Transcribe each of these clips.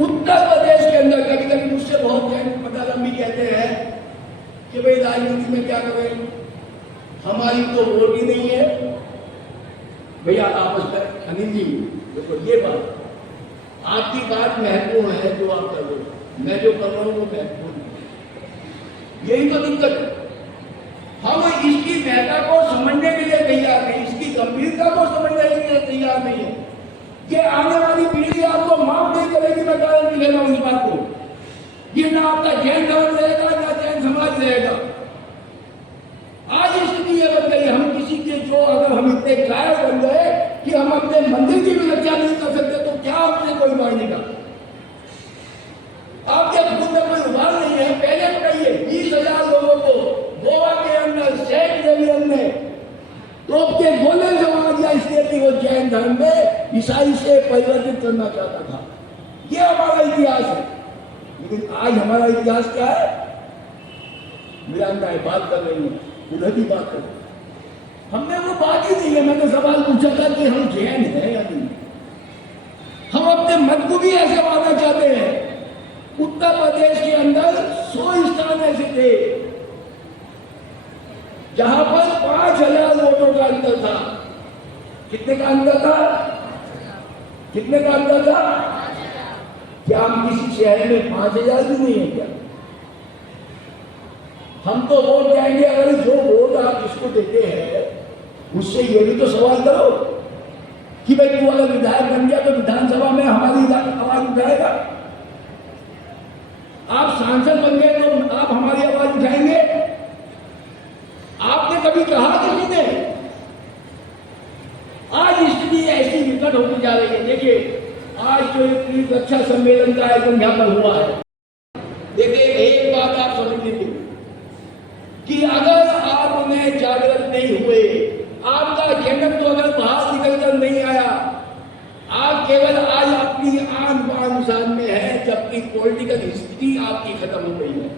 उत्तर प्रदेश के अंदर कभी कभी मुझसे बहुत मतलब भी कहते हैं कि भाई राजनीति में क्या करें, हमारी तो वोट ही नहीं है। भैया आपस में अनिल जी देखो, ये बात आपकी बात महत्वपूर्ण है जो आप कर रहे हो, मैं जो कर रहा हूँ वो महत्वपूर्ण है। यही तो दिक्कत है, हम इसकी महत्ता को समझने के लिए तैयार नहीं, इसकी गंभीरता को समझने के लिए तैयार नहीं है। ये आने वाली पीढ़ी आपको माफ नहीं करेगी, मैं गारंटी ले रहा हूं इस बात को। ये ना आपका जैन धर्म रहेगा ना जैन समाज रहेगा। आज स्थिति ये बन गई, हम किसी के जो अगर हम इतने कायर बन गए कि हम अपने मंदिर की भी रक्षा नहीं कर सकते तो क्या आपसे कोई मानेगा? आपके खुद में कोई उभार नहीं है। पहले बताइए 20,000 लोगों को गोवा के अंदर शेख रेलियन ने तोप के गोले से मार दिया इसलिए कि वो जैन धर्म में ईसाई से परिवर्तित करना चाहता था। ये हमारा इतिहास है। लेकिन आज हमारा इतिहास क्या है? मीरांदाएं बात कर रही है, उधर ही बात कर रही है। हमने वो बात ही नहीं है। मैंने सवाल पूछा था कि हम जैन हैं या नहीं। हम अपने मत को भी ऐसे मानना चाहते हैं। उत्तर प्रदेश के अंदर 100 स्थान ऐसे थे जहां पर 5,000 वोटों का अंतर था। कितने का अंतर था? कितने का अंतर था? क्या हम किसी शहर में 5,000 भी नहीं है क्या? हम तो वोट जाएंगे, अगर जो वोट आप जिसको देते हैं उससे ये भी तो सवाल करो कि भाई तू अगर विधायक बन गया तो विधानसभा में हमारी आवाज उठाएगा। आप सांसद बन गए तो आप हमारी आवाज उठाएंगे? आपने कभी कहा किसी ने? आज स्थिति ऐसी विकट होती जा रही है। देखिए आज जो रक्षा सम्मेलन का आयोजन यहाँ पर हुआ है, देखिए एक बात आप समझ लीजिए कि अगर आप में जागृत नहीं हुए, आपका जन्म तो अगर बाहर निकलकर नहीं आया, आप केवल आज अपनी आन बान शान में है, जबकि पॉलिटिकल हिस्ट्री आपकी खत्म हो गई है।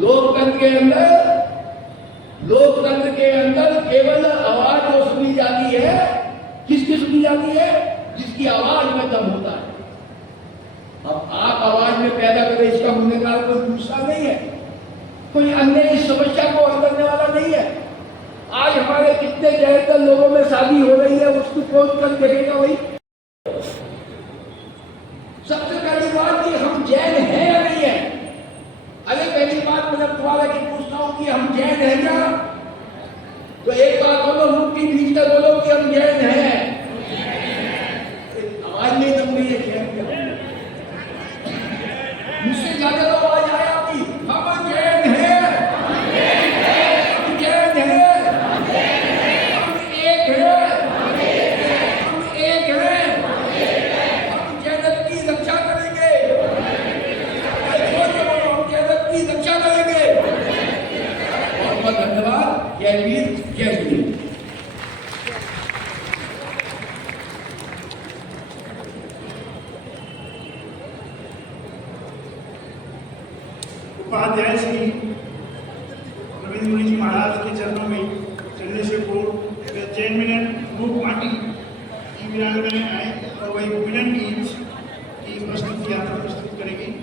लोकतंत्र के अंदर केवल आवाज जो सुनी जाती है, किसकी सुनी जाती है? जिसकी आवाज में दम होता है। अब आप आवाज में पैदा करें, इसका गुनेगार कोई दूसरा नहीं है, कोई अन्य इस समस्या को हल करने वाला नहीं है। आज हमारे कितने ज्यादातर लोगों में शादी हो रही है, उसको कौन कर देखेगा? वही सबसे पहली बात कि हम जैन हैं या नहीं है। अरे पहली बात मैं जब तुम्हारा की पूछता हूं कि हम जैन हैं क्या, तो एक बात बोलो, मुट्ठी बीच कर बोलो कि हम जैन हैं। आवाज नहीं दम रही है जैन क्या? मुझसे ज्यादा तो आवाज आया आपकी, हम जैन हैं, हम जैन हैं, हम एक हैं, हम एक हैं, हम जैनत की रक्षा करेंगे, हम जैनत की रक्षा करेंगे। बहुत बहुत धन्यवाद। जय वीर, जय श्री। उपाध्याय श्री रविंद्र मुनि जी महाराज के चरणों में चलने से पूर्व जैन मिलन ग्रुप पार्टी की वीरांगनाएं आए और वही मिलन गीत की प्रस्तुति यात्रा प्रस्तुत करेगी।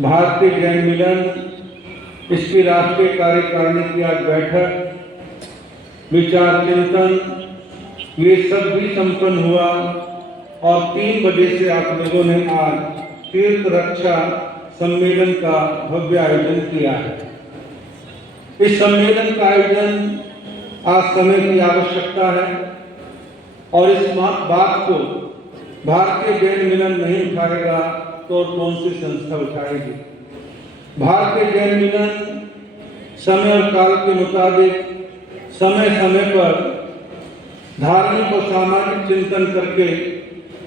भारतीय जैन मिलन इसकी राष्ट्रीय कार्यकारिणी की आज बैठक, विचार चिंतन, ये सब भी संपन्न हुआ और 3 बजे से आप लोगों ने आज तीर्थ रक्षा सम्मेलन का भव्य आयोजन किया है। इस सम्मेलन का आयोजन आज समय की आवश्यकता है और इस बात को भारतीय जैन मिलन नहीं उठाएगा तो कौन सी संस्था उठाएगी? भारतीय जैन मिलन समय और काल के मुताबिक समय समय पर धार्मिक और सामाजिक चिंतन करके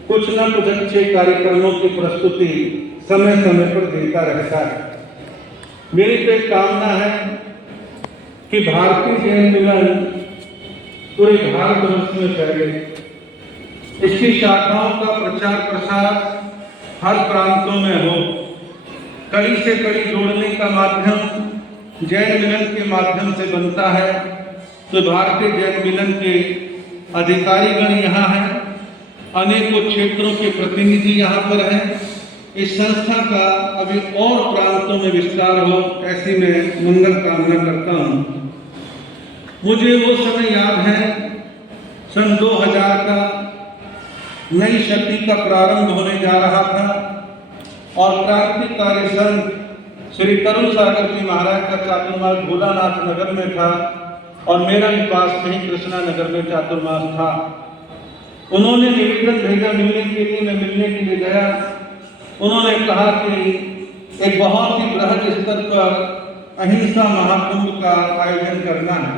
कुछ न कुछ अच्छे कार्यक्रमों की प्रस्तुति समय समय पर देता रहता है। मेरी तो एक कामना है कि भारतीय जैन मिलन पूरे भारतवर्ष में फैले, इसकी शाखाओं का प्रचार प्रसार हर प्रांतों में हो। कड़ी से कड़ी जोड़ने का माध्यम जैन मिलन के माध्यम से बनता है। तो भारतीय जैन मिलन के अधिकारीगण यहाँ हैं, अनेकों क्षेत्रों के प्रतिनिधि यहाँ पर हैं। इस संस्था का अभी और प्रांतों में विस्तार हो, ऐसी मैं मंगल कामना करता हूँ। मुझे वो समय याद है, सन 2000 का नई शती का प्रारंभ होने जा रहा था और क्रांतिकारी संत श्री तरुण सागर जी महाराज का चातुर्मास भोलानाथ नगर में था और मेरा भी पास में ही कृष्णा नगर में चातुर्मास था। उन्होंने निवेदन भेजा मिलने के लिए, मैं मिलने के लिए गया। उन्होंने कहा कि एक बहुत ही बृहद स्तर पर अहिंसा महाकुंभ का आयोजन करना है।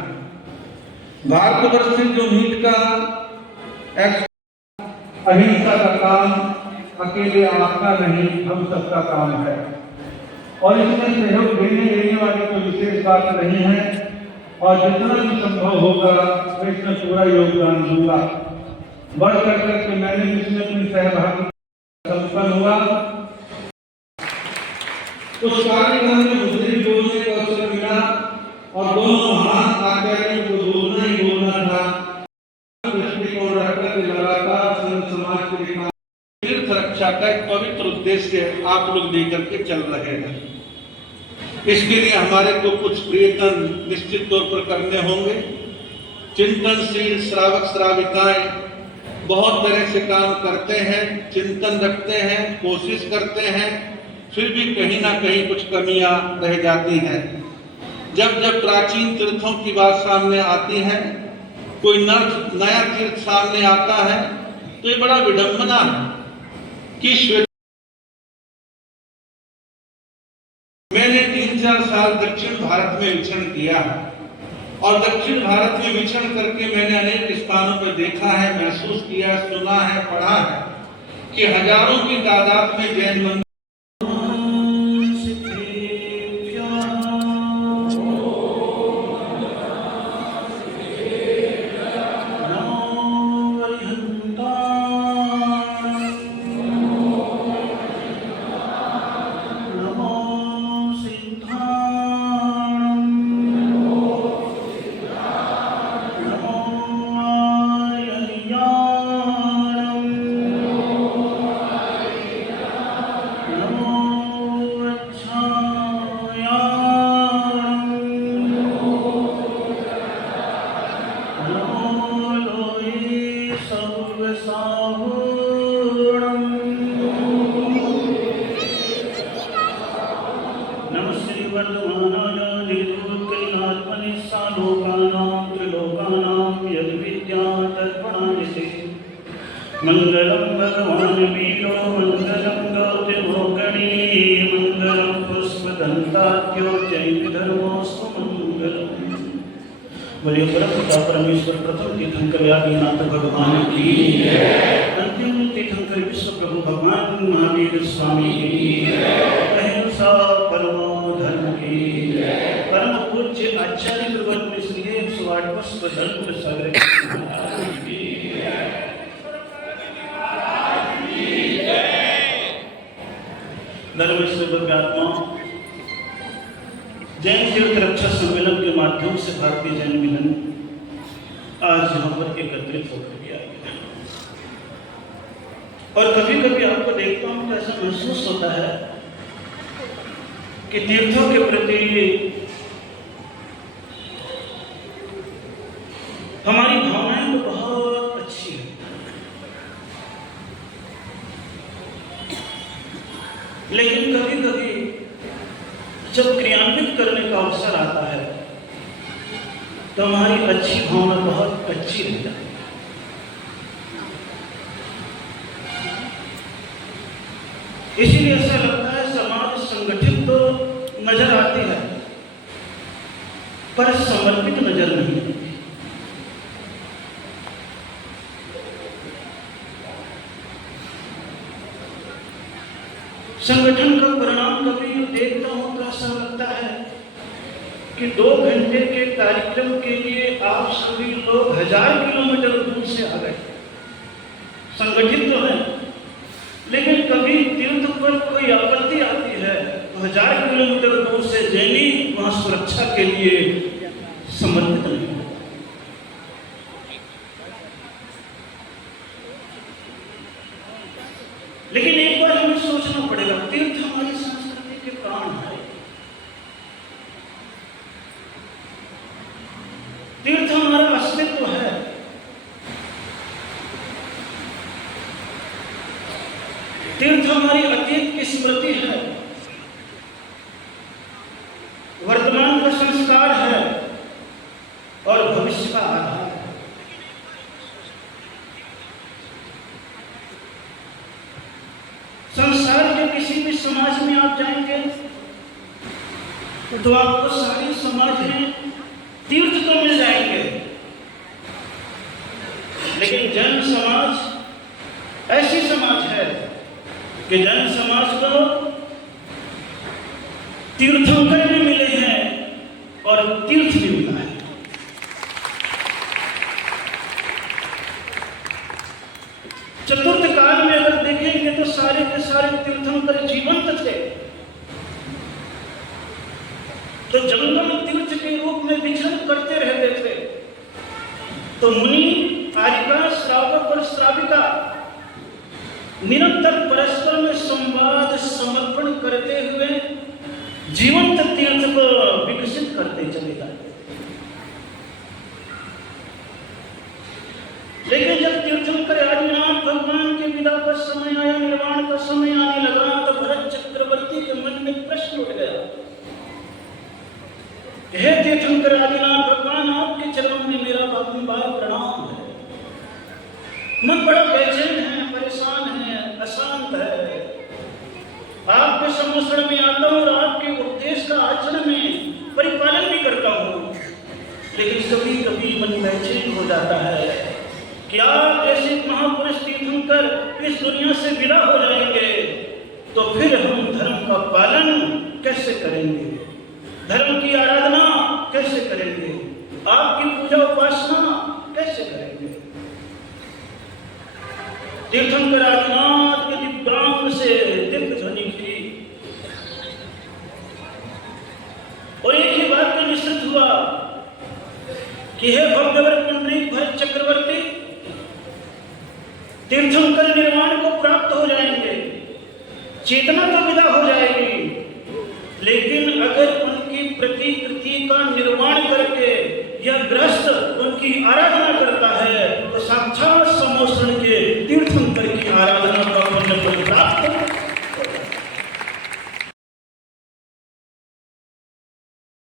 भारतवर्ष से जो नीट का अहिंसा का काम अकेले आपका नहीं, हम सबका काम है और इसमें सहयोग देने लेने वाली कोई विशेष बात नहीं है और जितना भी संभव होगा मैं इसमें पूरा योगदान दूंगा। बढ़ चढ़ करके मैंने भी इसमें अपनी सहभागिता संपन्न हुआ। उस कार्यक्रम में मुझे बोलने का अवसर मिला और दोनों महान आचार्यों को बोलना ही बोलना था। दृष्टिकोण रखकर लगातार समाज के तीर्थ रक्षा का एक पवित्र उद्देश्य आप लोग लेकर के चल रहे हैं। इसके लिए हमारे को कुछ प्रयत्न निश्चित तौर पर करने होंगे। चिंतनशील श्रावक श्राविकाएं बहुत तरह से काम करते हैं, चिंतन रखते हैं, कोशिश करते हैं, फिर भी कहीं ना कहीं कुछ कमियां रह जाती हैं। जब जब प्राचीन तीर्थों की बात सामने आती है, कोई नया तीर्थ सामने आता है, तो ये बड़ा विडंबना है कि मैंने 3-4 साल दक्षिण भारत में विचरण किया और दक्षिण भारत में विचरण करके मैंने अनेक स्थानों पर देखा है, महसूस किया, सुना है, पढ़ा है कि हजारों की तादाद में जैन मंदिर मंगलम भगवान वीरो मंगलम गौतमोगणी मंगलम पुष्पदंताख्यो जैनधर्मोस्तु मंगलम। बोलिए परमपिता परमेश्वर प्रथम तीर्थंकर आदिनाथ भगवान की अंतिम तीर्थंकर विश्व प्रभु भगवान महावीर स्वामी की अहिंसा परमो धर्म की परम पूज्य आचार्य प्रवर्त में श्री 108 पुष्पदंत सागर धर्मेश्वर जैन तीर्थ रक्षा सम्मेलन के माध्यम से भारतीय जैन मिलन आज यहाँ पर एकत्रित होकर के आए हैं और कभी कभी आपको देखता हूँ तो ऐसा महसूस होता है कि तीर्थों के प्रति हमारी भावनाएं तो बहुत अच्छी है, लेकिन कभी कभी जब क्रियान्वित करने का अवसर आता है तो हमारी अच्छी भावना बहुत कच्ची रह जाती है। इसीलिए ऐसा लगता है समाज संगठित तो नजर आती है, पर समर्पित नजर नहीं आती। संगठन का परिणाम कभी देखता हूं तो ऐसा लगता है कि 2 घंटे के कार्यक्रम के लिए आप सभी लोग 1000 किलोमीटर दूर से आ गए, संगठित तो है, लेकिन कभी तीर्थ पर कोई आपत्ति आती है तो 1000 किलोमीटर दूर से जैनी वहां सुरक्षा के लिए समर्पित नहीं है। लेकिन एक बार हमें सोचना पड़ेगा, तीर्थ हमारी संस्कृति के प्राण है। तीर्थ हमारा अस्तित्व है। तीर्थ हमारी अतीत की स्मृति है, वर्तमान का संस्कार है और भविष्य का आधार है। संसार के किसी भी समाज में आप जाएंगे तो आपको सारी समाजें तीर्थ तो मिल जाएंगे, लेकिन जैन समाज ऐसी समाज है कि जैन समाज को तीर्थंकर भी मिले हैं और तीर्थ भी मिला है। चतुर्थ काल में अगर देखेंगे तो सारे के सारे तीर्थंकर जीवंत थे, तो जंगल तीर्थ के रूप में विचरण करते रहते थे। तो मुनि, आर्यिका, श्रावक और श्राविका निरंतर परस्पर में संवाद समर्पण करते हुए जीवंत तीर्थ को विकसित करते चले गए। लेकिन जब तीर्थंकर आदिनाथ भगवान के विदा का समय आया, निर्वाण का समय आने लगा, तो भरत चक्रवर्ती के मन में प्रश्न उठ गया, हे तीर्थंकर आदिनाथ भगवान, आपके चरणों में मेरा बारंबार प्रणाम है। मन बड़ा बेचैन है, परेशान है, अशांत है। आपके सम्मुखण में आता हूं और आपके उपदेश का आचरण में परिपालन भी करता हूं, लेकिन कभी कभी मन बेचैन हो जाता है कि आप जैसे महापुरुष तीर्थंकर इस दुनिया से विदा हो जाएंगे तो फिर हम धर्म का पालन कैसे करेंगे, धर्म की आराधना कैसे करेंगे, आपकी पूजा उपासना कैसे करेंगे। तीर्थंकर आदिनाथ के दिव्यांग से दिव्य ध्वनि की और एक ही बात का निश्चित हुआ कि हे भक्तवर पुंडरीक भरत चक्रवर्ती, तीर्थंकर निर्वाण को प्राप्त हो जाएंगे, चेतना तो विदा हो जाएगी, लेकिन अगर उनकी प्रतिकृति का निर्माण करके यह गृहस्थ उनकी आराधना करता है तो साक्षात सम्मोषण